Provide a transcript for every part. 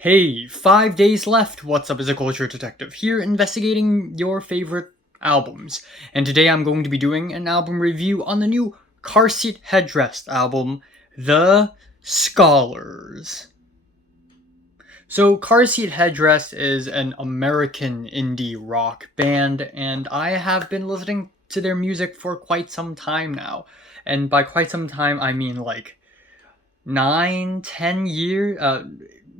Hey, 5 days left. What's up? Is a culture detective here investigating your favorite albums. And today I'm going to be doing an album review on the new Car Seat Headrest album, The Scholars. So, Car Seat Headrest is an American indie rock band, and I have been listening to their music for quite some time now. And by quite some time, I mean like 9, 10 years,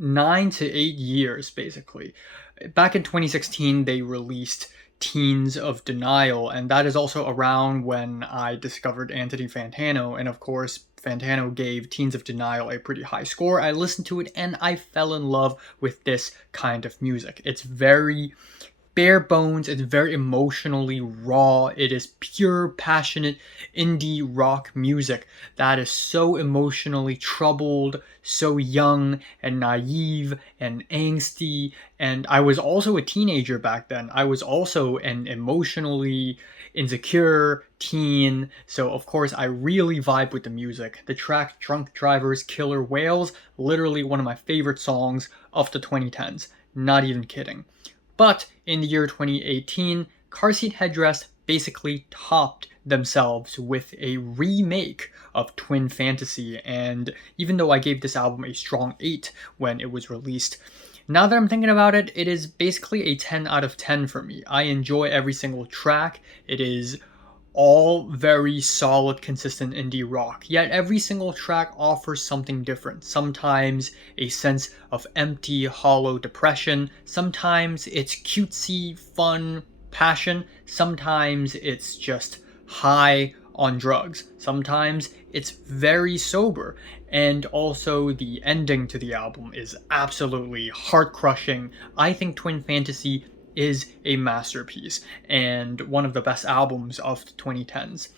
9 to 8 years, basically. Back in 2016, they released Teens of Denial, and that is also around when I discovered Anthony Fantano, and of course, Fantano gave Teens of Denial a pretty high score. I listened to it and I fell in love with this kind of music. It's very bare bones, it's very emotionally raw. It is pure, passionate indie rock music that is so emotionally troubled, so young and naive and angsty. And I was also a teenager back then. I was also an emotionally insecure teen, so of course I really vibe with the music. The track Drunk Drivers Killer Whales, literally one of my favorite songs of the 2010s. Not even kidding. But in the year 2018, Car Seat Headrest basically topped themselves with a remake of Twin Fantasy, and even though I gave this album a strong 8 when it was released, now that I'm thinking about it, it is basically a 10 out of 10 for me. I enjoy every single track. It is all very solid, consistent indie rock, yet every single track offers something different. Sometimes a sense of empty, hollow depression, sometimes it's cutesy, fun, passion, sometimes it's just high on drugs, sometimes it's very sober, and also the ending to the album is absolutely heart-crushing. I think Twin Fantasy is a masterpiece and one of the best albums of the 2010s.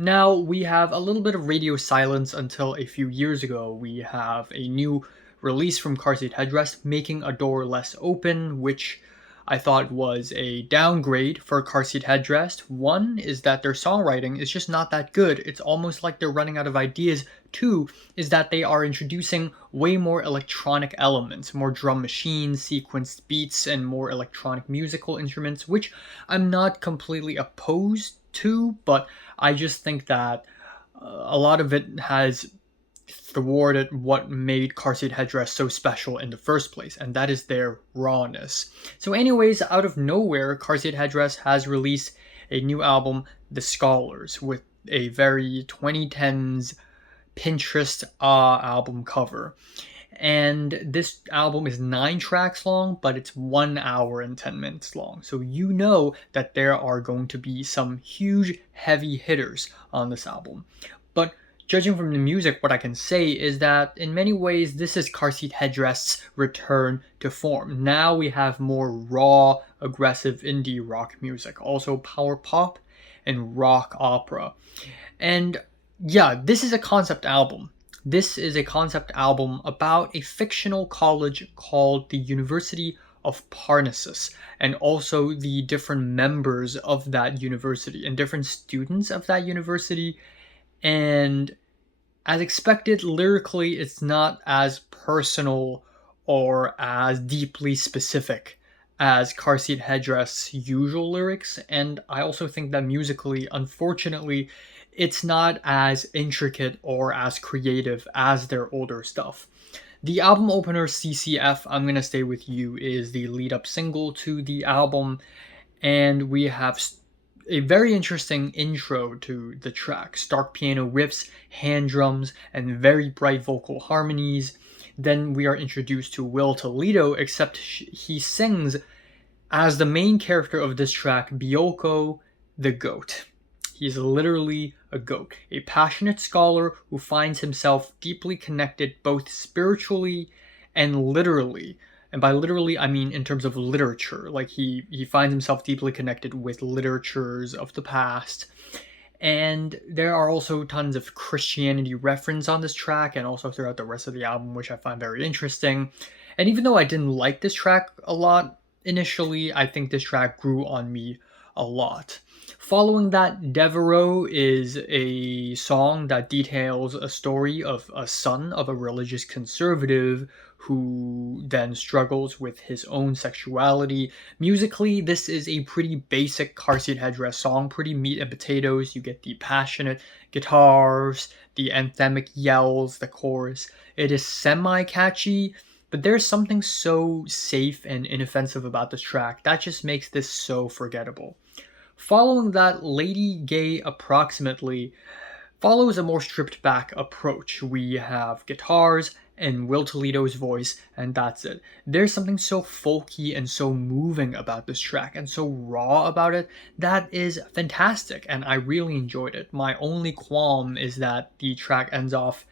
Now we have a little bit of radio silence until a few years ago. We have a new release from Car Seat Headrest, Making a Door Less Open, which I thought was a downgrade for Car Seat Headrest. One is that their songwriting is just not that good. It's almost like they're running out of ideas. Two is that they are introducing way more electronic elements, more drum machines, sequenced beats, and more electronic musical instruments, which I'm not completely opposed to, but I just think that a lot of it has thwarted what made Car Seat Headrest so special in the first place, and that is their rawness. So anyways, out of nowhere, Car Seat Headrest has released a new album, The Scholars, with a very 2010s Pinterest album cover. And this album is 9 tracks long, but it's 1 hour and 10 minutes long. So you know that there are going to be some huge heavy hitters on this album. But judging from the music, what I can say is that in many ways, this is Car Seat Headrest's return to form. Now we have more raw, aggressive indie rock music, also power pop and rock opera. And yeah, this is a concept album. This is a concept album about a fictional college called the University of Parnassus, and also the different members of that university and different students of that university. And as expected, lyrically, it's not as personal or as deeply specific as Car Seat Headrest's usual lyrics, and I also think that musically, unfortunately, it's not as intricate or as creative as their older stuff. The album opener CCF, I'm Gonna Stay With You, is the lead up single to the album, and we have a very interesting intro to the track. Stark piano riffs, hand drums, and very bright vocal harmonies. Then we are introduced to Will Toledo, except he sings as the main character of this track, Bioko the goat. He is literally a goat, a passionate scholar who finds himself deeply connected both spiritually and literally. And by literally, I mean in terms of literature. Like he finds himself deeply connected with literatures of the past. And there are also tons of Christianity reference on this track and also throughout the rest of the album, which I find very interesting. And even though I didn't like this track a lot initially, I think this track grew on me a lot. Following that, Devereaux is a song that details a story of a son of a religious conservative who then struggles with his own sexuality. Musically, this is a pretty basic car seat headrest song, pretty meat and potatoes. You get the passionate guitars, the anthemic yells, the chorus. It is semi-catchy, but there's something so safe and inoffensive about this track that just makes this so forgettable. Following that, Lady Gay approximately follows a more stripped back approach. We have guitars and Will Toledo's voice, and that's it. There's something so folky and so moving about this track and so raw about it that is fantastic, and I really enjoyed it. My only qualm is that the track ends off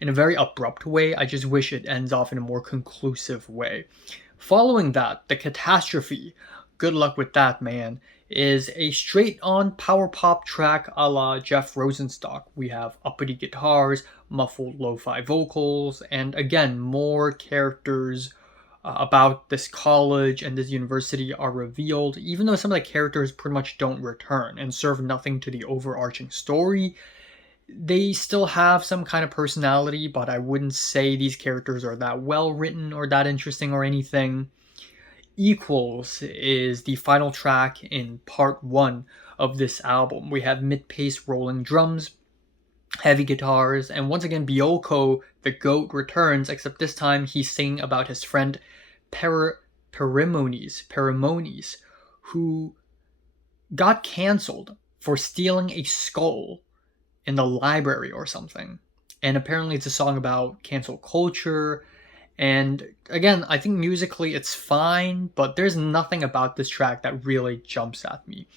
in a very abrupt way. I just wish it ends off in a more conclusive way. Following that, the Catastrophe, good luck with that, man, is a straight-on power pop track a la Jeff Rosenstock. We have uppity guitars, muffled lo-fi vocals, and again, more characters about this college and this university are revealed, even though some of the characters pretty much don't return and serve nothing to the overarching story. They still have some kind of personality, but I wouldn't say these characters are that well written or that interesting or anything. Equals is the final track in part 1 of this album. We have mid-pace rolling drums, heavy guitars, and once again Biolko, the goat, returns, except this time he's singing about his friend Perimonies, who got cancelled for stealing a skull in the library or something. And apparently it's a song about cancel culture. And again, I think musically it's fine, but there's nothing about this track that really jumps at me.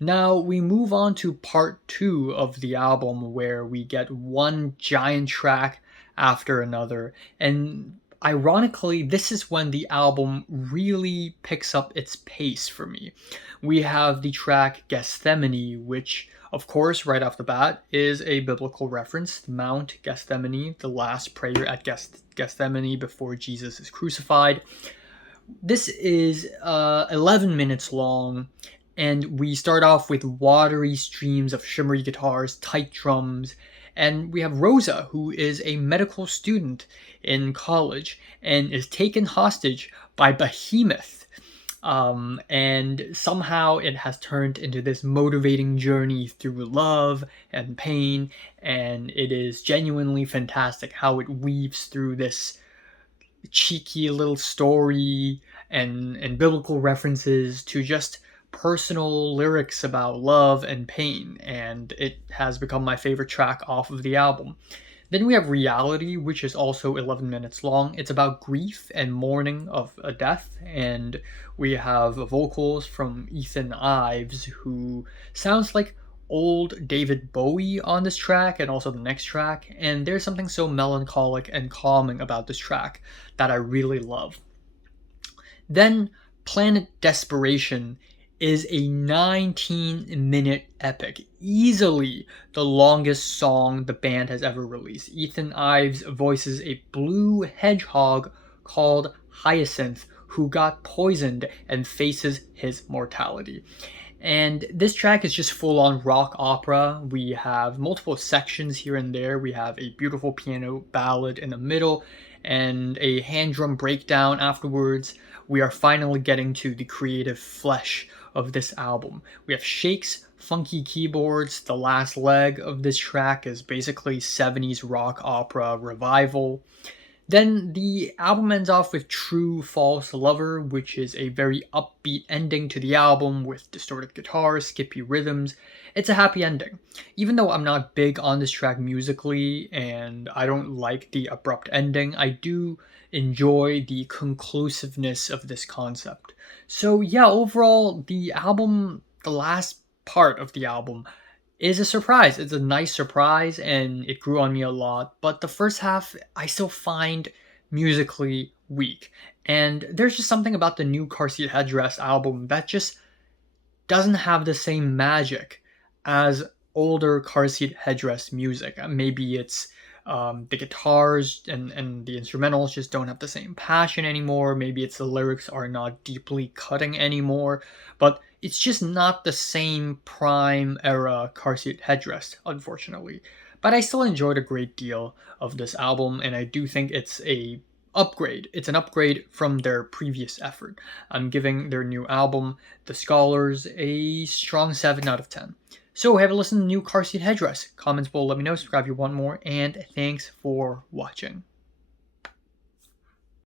Now we move on to part 2 of the album, where we get one giant track after another. And ironically, this is when the album really picks up its pace for me. We have the track Gesthemane, which, of course, right off the bat, is a biblical reference. Mount Gesthemane, the last prayer at Gesthemane before Jesus is crucified. This is 11 minutes long, and we start off with watery streams of shimmery guitars, tight drums, and we have Rosa, who is a medical student in college and is taken hostage by Behemoth. And somehow it has turned into this motivating journey through love and pain, and it is genuinely fantastic how it weaves through this cheeky little story and biblical references to just personal lyrics about love and pain, and it has become my favorite track off of the album. Then we have Reality, which is also 11 minutes long. It's about grief and mourning of a death, and we have vocals from Ethan Ives, who sounds like old David Bowie on this track and also the next track, and there's something so melancholic and calming about this track that I really love. Then Planet Desperation is a 19-minute epic, easily the longest song the band has ever released. Ethan Ives voices a blue hedgehog called Hyacinth, who got poisoned and faces his mortality. And this track is just full-on rock opera. We have multiple sections here and there. We have a beautiful piano ballad in the middle and a hand drum breakdown afterwards. We are finally getting to the creative flesh of this album. We have shakes, funky keyboards. The last leg of this track is basically 70s rock opera revival. Then the album ends off with True False Lover, which is a very upbeat ending to the album with distorted guitars, skippy rhythms. It's a happy ending. Even though I'm not big on this track musically and I don't like the abrupt ending, I do enjoy the conclusiveness of this concept. So yeah, overall, the album, the last part of the album, is a surprise. It's a nice surprise and it grew on me a lot, but the first half I still find musically weak. And there's just something about the new Car Seat Headrest album that just doesn't have the same magic as older Car Seat Headrest music. Maybe it's the guitars and the instrumentals just don't have the same passion anymore. Maybe it's the lyrics are not deeply cutting anymore, but it's just not the same prime era Car Seat Headrest, unfortunately. But I still enjoyed a great deal of this album, and I do think it's a upgrade. It's an upgrade from their previous effort. I'm giving their new album, The Scholars, a strong 7 out of 10. So have a listen to the new car seat headrest. Comments below, let me know, subscribe if you want more, and thanks for watching.